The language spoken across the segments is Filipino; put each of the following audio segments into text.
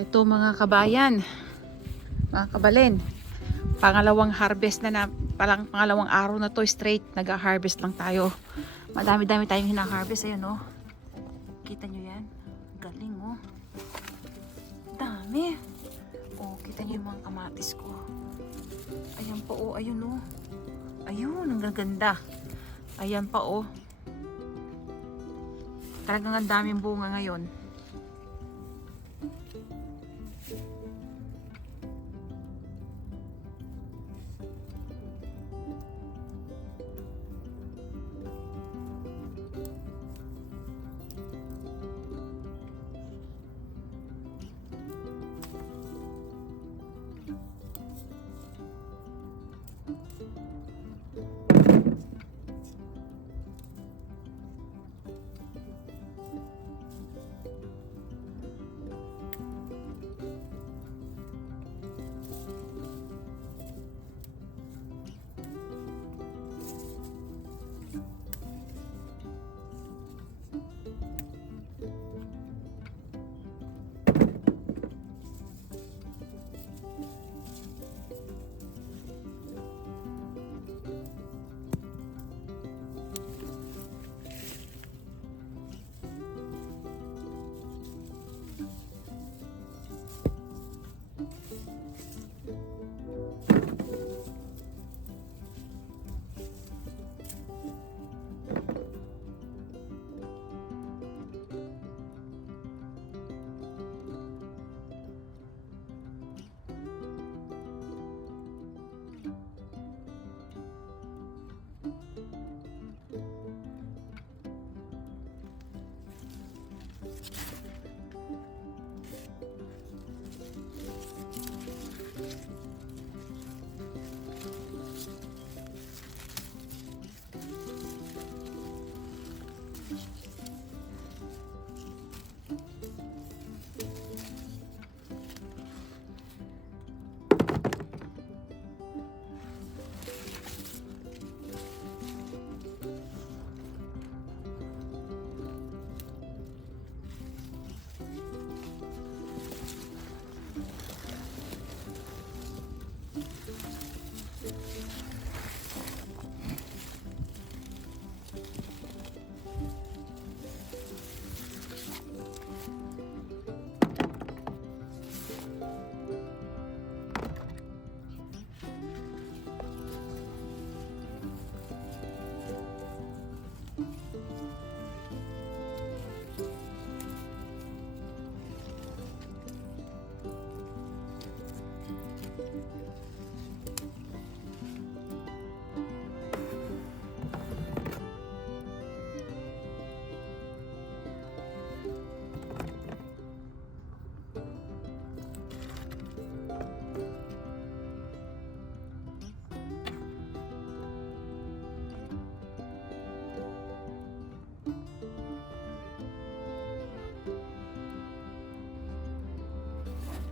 Ito mga kabayan, mga kabalin, pangalawang harvest na na, palang pangalawang araw na to straight, nag-harvest lang tayo. Madami-dami tayong hina-harvest, ayun oh. Kita nyo yan? Galing oh. Dami. Oh, kita nyo yung mga kamatis ko. Ayan pa oh, ayun oh. Ayun, ang gaganda. Ayan pa oh. Talagang ang daming bunga ngayon.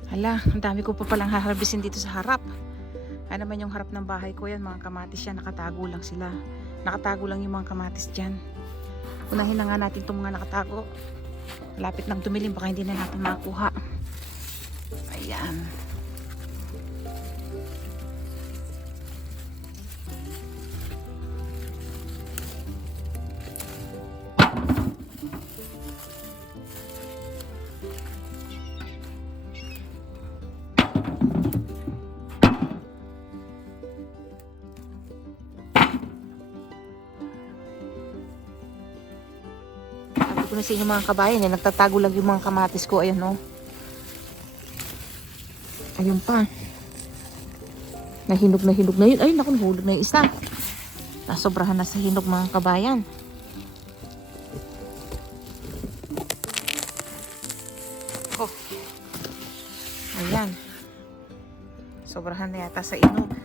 Hala, ang dami ko pa palang haharbisin dito sa harap. Ano naman yung harap ng bahay ko yan, mga kamatis yan, nakatago lang sila. Nakatago lang yung mga kamatis dyan. Unahin na nga natin itong mga nakatago. Malapit nang tumilim, baka hindi na natin makuha. Ayan. Ko sa inyo mga kabayan, eh, nagtatago lang yung mga kamatis ko. Ayan, no. Ayun pa. Nahinog na hinog na yun. Ay, naku, nahulog na yung isa. Nasobrahan na sa hinog mga kabayan. Oh. Ayan. Sobrahan na yata sa inog.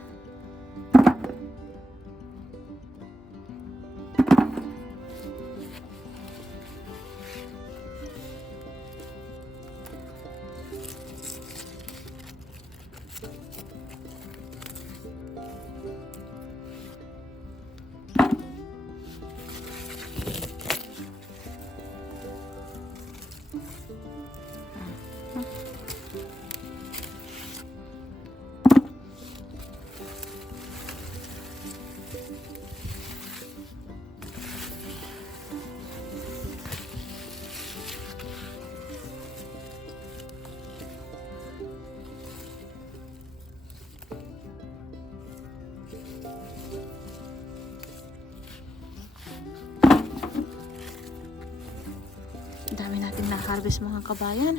Harvest mga kabayan.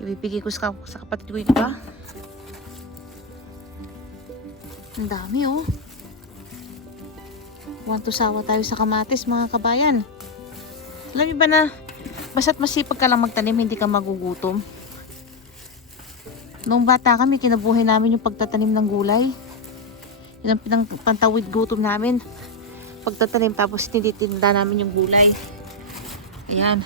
Ibibigay ko sa, sa kapatid ko yung iba. Ang dami oh. Want to sawa tayo sa kamatis mga kabayan. Alam niyo ba na basta't masipag ka lang magtanim, hindi ka magugutom. Noong bata kami, kinabuhay namin yung pagtatanim ng gulay. Yun ang pantawid gutom namin. Pagtatanim tapos tinitinda namin yung gulay. Ayan.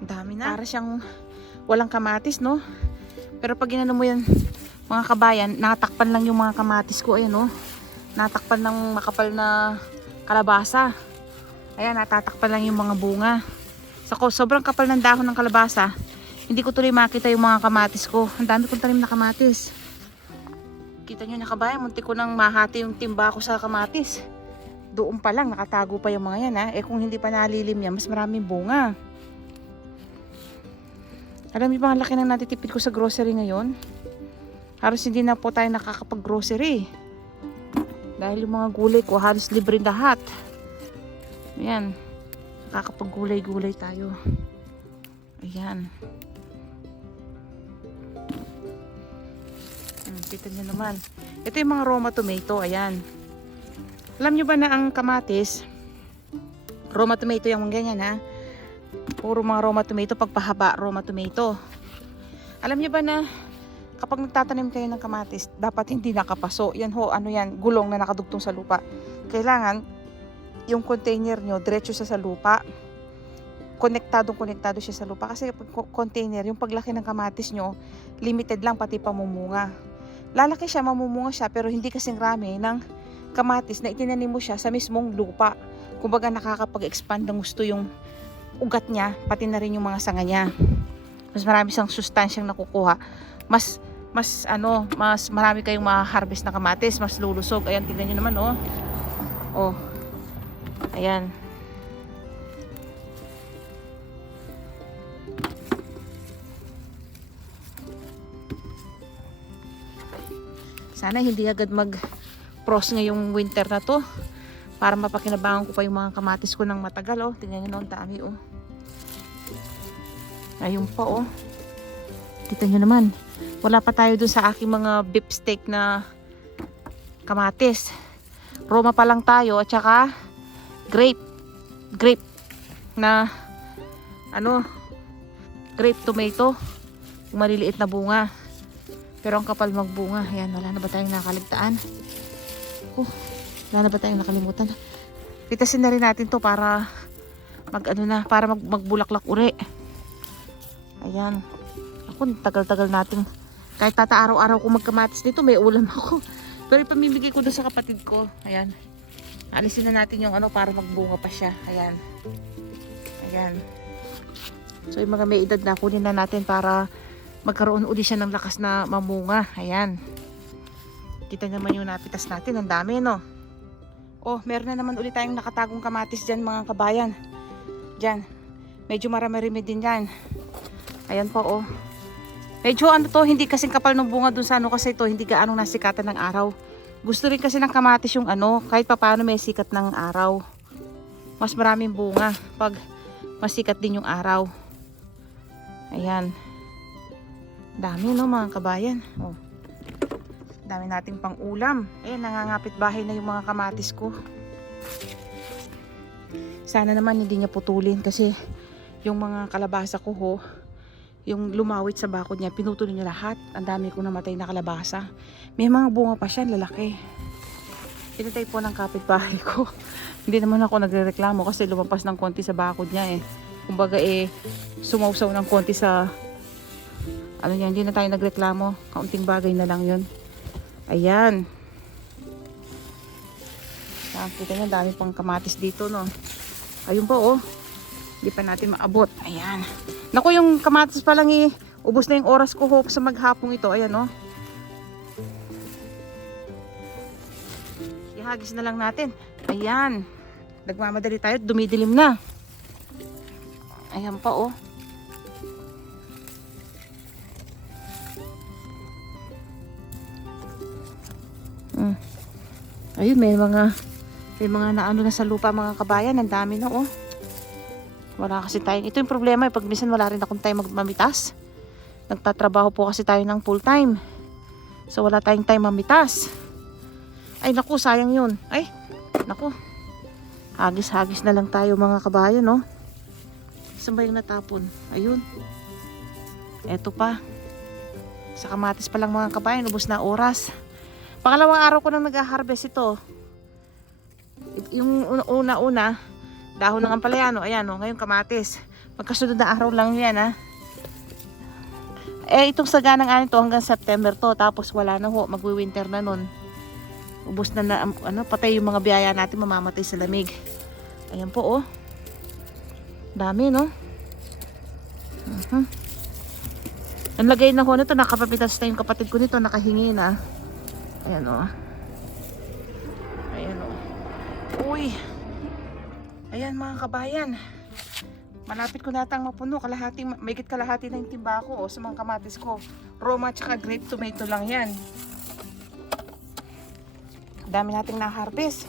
Ang dami na. Para siyang walang kamatis, no? Pero pag inano mo yan, mga kabayan, natakpan lang yung mga kamatis ko. Ayan, no? Natakpan ng makapal na kalabasa. Ayan, natatakpan lang yung mga bunga. Sa ko, sobrang kapal ng dahon ng kalabasa. Hindi ko tuloy makita yung mga kamatis ko. Ang dami kong tanim na kamatis. Kita nyo na kabayan, munti ko nang mahati yung timba ko sa kamatis. Doon pa lang, nakatago pa yung mga yan ha. Eh kung hindi pa nalilim yan, mas maraming bunga. Alam niyo ba ang laki ng natitipid ko sa grocery ngayon? Halos hindi na po tayo nakakapag-grocery. Dahil yung mga gulay ko, halos libre lahat. Ayan. Nakakapag-gulay-gulay tayo. Ayan. Kita nyo naman. Ito yung mga Roma tomato. Ayan. Alam nyo ba na ang kamatis, Roma tomato yung mga ganyan ha. Puro mga Roma tomato, pagpahaba Roma tomato. Alam nyo ba na kapag nagtatanim kayo ng kamatis, dapat hindi nakapaso. Yan ho, ano yan, gulong na nakadugtong sa lupa. Kailangan, yung container nyo, diretso siya sa lupa. Konektadong konektado siya sa lupa. Kasi container, yung paglaki ng kamatis nyo, limited lang pati pamumunga. Lalaki siya, mamumunga siya, pero hindi kasing rami ng kamatis na itinanim mo siya sa mismong lupa. Kumbaga nakakapag-expand ng gusto yung ugat niya, pati na rin yung mga sanga niya. Mas marami siyang sustansyang nakukuha. Mas mas ano, mas marami kayong ma-harvest na kamatis, mas lulusog. Ayan, tingnan niyo naman oh. Oh. Ayan. Sana hindi agad mag frost ngayong winter na to para mapakinabangan ko pa yung mga kamatis ko ng matagal oh. Tingnan niyo ang dami oh. Ayun pa oh. Kita nyo naman. Wala pa tayo dun sa aking mga beef steak na kamatis. Roma pa lang tayo at saka grape. Grape na ano grape tomato. Yung maliliit na bunga. Pero ang kapal magbunga. Ayan, wala na ba tayong nakaligtaan? Oh, wala na ba tayong nakalimutan? Pitasin na rin natin to para mag ano na, para mag, magbulaklak uri. Ayan. Ako, tagal-tagal nating kahit tata araw-araw ko magkamatis dito, may ulam ako. Pero ipamimigay ko doon sa kapatid ko. Ayan. Alisin na natin yung ano para magbunga pa siya. Ayan. Ayan. So yung mga may edad na kunin na natin para magkaroon uli siya ng lakas na mamunga. Ayan. Kita naman yung napitas natin. Ang dami, no? Oh, meron na naman ulit tayong nakatagong kamatis dyan, mga kabayan. Dyan. Medyo marami-rimi din yan. Ayan po, oh. Medyo ano to, hindi kasing kapal ng bunga dun sa ano kasi ito, hindi gaano nasikatan ng araw. Gusto rin kasi ng kamatis yung ano, kahit papaano may sikat ng araw. Mas maraming bunga pag masikat din yung araw. Ayan. Dami no mga kabayan. Oh. Dami nating pang ulam. Ayan, nangangapit bahay na yung mga kamatis ko. Sana naman hindi niya putulin kasi yung mga kalabasa ko ho, yung lumawit sa bakod niya, pinutol niya lahat. Ang dami kong namatay na kalabasa. May mga bunga pa siya, lalaki. Pinatay po ng kapitbahay ko. Hindi naman ako nagrereklamo kasi lumampas ng konti sa bakod niya eh. Kumbaga eh, sumausaw ng konti sa ano yan, hindi na tayo nagreklamo. Kaunting bagay na lang yun. Ayan. Nakakita niyo, dami pang kamatis dito, no. Ayun po, oh. Hindi pa natin maabot. Ayan. Naku, yung kamatis pa lang eh. Ubus na yung oras ko hope sa maghapong ito. Ayan, oh. Ihagis na lang natin. Ayan. Nagmamadali tayo. Dumidilim na. Ayan pa, oh. Ayun, may mga may mga naano na sa lupa mga kabayan. Ang dami na oh. Wala kasi tayong, ito yung problema eh, pag minsan wala rin akong time magmamitas. Nagtatrabaho po kasi tayo ng full time. So wala tayong time mamitas. Ay naku, sayang yun. Ay, naku. Hagis-hagis na lang tayo mga kabayan, no? Saan ba yung natapon? Ayun. Eto pa. Sa kamatis pa lang mga kabayan, ubos na oras. Pangalawang araw ko na nag-harvest ito. Yung una- una-una, dahon ng ampalaya, no? Ayan, no? Ngayon kamatis. Magkasunod na araw lang yan, ha? Eh, itong saganang ani to hanggang September to. Tapos wala na ho. Magwi-winter na nun. Ubus na na, am- ano, patay yung mga biyaya natin mamamatay sa lamig. Ayan po, oh. Dami, no? Mhm. Ang lagay na ho nito, nakapapitas na yung kapatid ko nito, nakahingi na. Ayan, oh. Ayan, oh. Uy. Ayan, mga kabayan. Malapit ko natang mapuno, kalahati, mayigit kalahati na yung timba ko, oh, sa mga kamatis ko. Roma tsaka grape tomato lang yan. Dami nating na-harvest.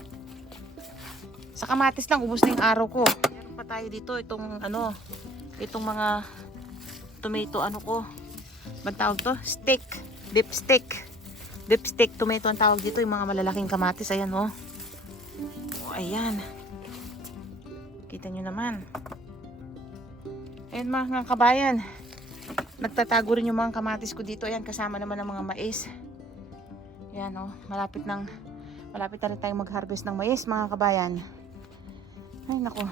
Sa kamatis lang, ubos na yung araw ko. Meron pa tayo dito, itong ano, itong mga tomato ano ko. Bang to? Steak. Dip stick. Dip stick tomato ang tawag dito, yung mga malalaking kamatis. Ayan oh. Oh, ayan. Kita nyo naman. Ayan mga kabayan. Nagtatago rin yung mga kamatis ko dito. Ayan, kasama naman ng mga mais. Ayan oh, malapit nang Malapit na rin tayong mag-harvest ng mais mga kabayan. Ay nako.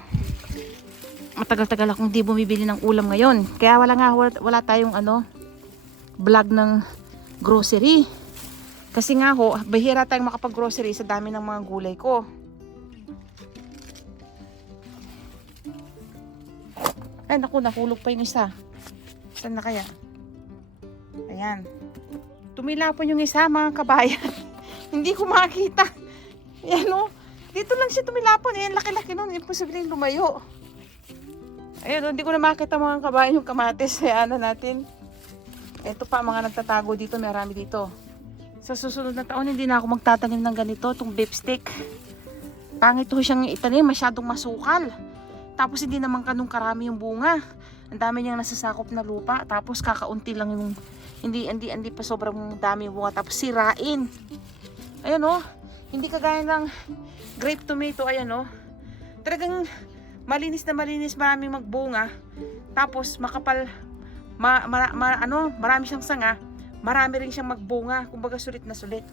Matagal-tagal akong di bumibili ng ulam ngayon. Kaya wala nga wala, wala tayong ano vlog ng grocery. Kasi nga ho, bahira tayong makapag-grocery sa dami ng mga gulay ko. Ay naku, nahulog pa yung isa. Saan na kaya? Ayan. Tumilapon yung isa mga kabayan. Hindi ko makita. Ayan o. Dito lang siya tumilapon. Ayan, laki-laki nun. Imposible lumayo. Ayan hindi ko na makita mga kabayan yung kamatis. Ayan na natin. Ito pa, mga nagtatago dito. Marami dito. Sa susunod na taon, hindi na ako magtatanim ng ganito. Itong beef stick. Pangit ho siyang itanim. Masyadong masukal. Tapos hindi naman kanong karami yung bunga. Ang dami niyang nasasakop na lupa. Tapos kakaunti lang yung hindi hindi hindi pa sobrang dami yung bunga tapos sirain. Ayan oh. Hindi kagaya ng grape tomato ayan oh. Talagang malinis na malinis, maraming magbunga. Tapos makapal ma, ma- ma- ano, marami siyang sanga, marami rin siyang magbunga, kumbaga sulit na sulit.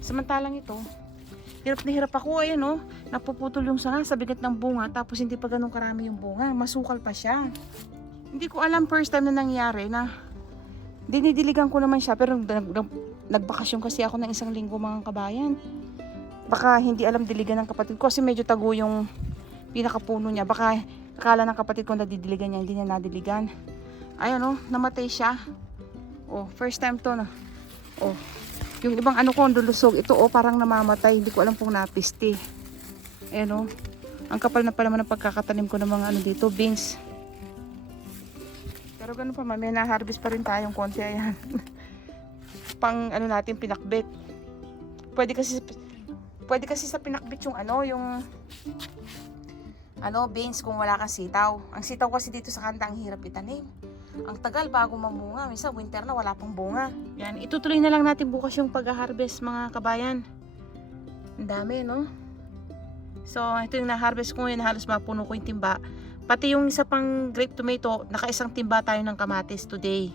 Samantalang ito, hirap na hirap ako, ayan oh, napuputol yung sanga sa bigat ng bunga, tapos hindi pa ganun karami yung bunga, masukal pa siya. Hindi ko alam first time na nangyari na dinidiligan ko naman siya, pero nag, nag, nagbakasyon kasi ako ng isang linggo mga kabayan. Baka hindi alam diligan ng kapatid ko kasi medyo tago yung pinakapuno niya. Baka akala ng kapatid ko na didiligan niya, hindi niya nadiligan. Ayun oh, namatay siya. Oh, first time to na. Oh, yung ibang ano ko, lulusog. Ito oh, parang namamatay. Hindi ko alam kung napisti. Ayun oh. Ang kapal na pa naman ng pagkakatanim ko ng mga ano dito, beans. Pero ganun pa, mamaya na-harvest pa rin tayong konti. Ayan. Pang ano natin, pinakbit. Pwede kasi pwede kasi sa pinakbit yung ano, yung ano, beans kung wala kang sitaw. Ang sitaw kasi dito sa kanta ang hirap itanim. Ang tagal bago mamunga. Minsan winter na wala pang bunga. Yan, itutuloy na lang natin bukas yung pag-harvest mga kabayan. Ang dami, no? So, ito yung na-harvest ko ngayon. Halos mapuno ko yung timba. Pati yung isa pang grape tomato, naka-isang timba tayo ng kamatis today.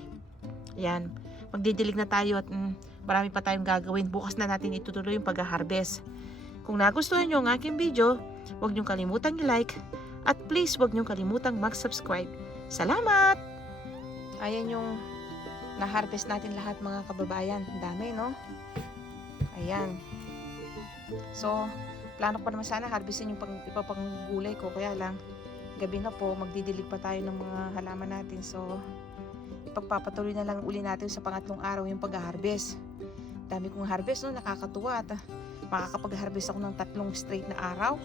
Yan. Magdidilig na tayo at mm, marami pa tayong gagawin. Bukas na natin itutuloy yung pag-harvest. Kung nagustuhan nyo ang aking video, huwag nyo kalimutang i-like at please huwag nyo kalimutang mag-subscribe. Salamat! Ayan yung na-harvest natin lahat mga kababayan. Dami, no? Ayan. So, plano ko naman sana harvestin yung pang, iba pang gulay ko. Kaya lang, gabi na po, magdidilig pa tayo ng mga halaman natin. So, ipagpapatuloy na lang uli natin sa pangatlong araw yung pag-harvest. Dami kong harvest, no? Nakakatuwa. At makakapag-harvest ako ng tatlong straight na araw.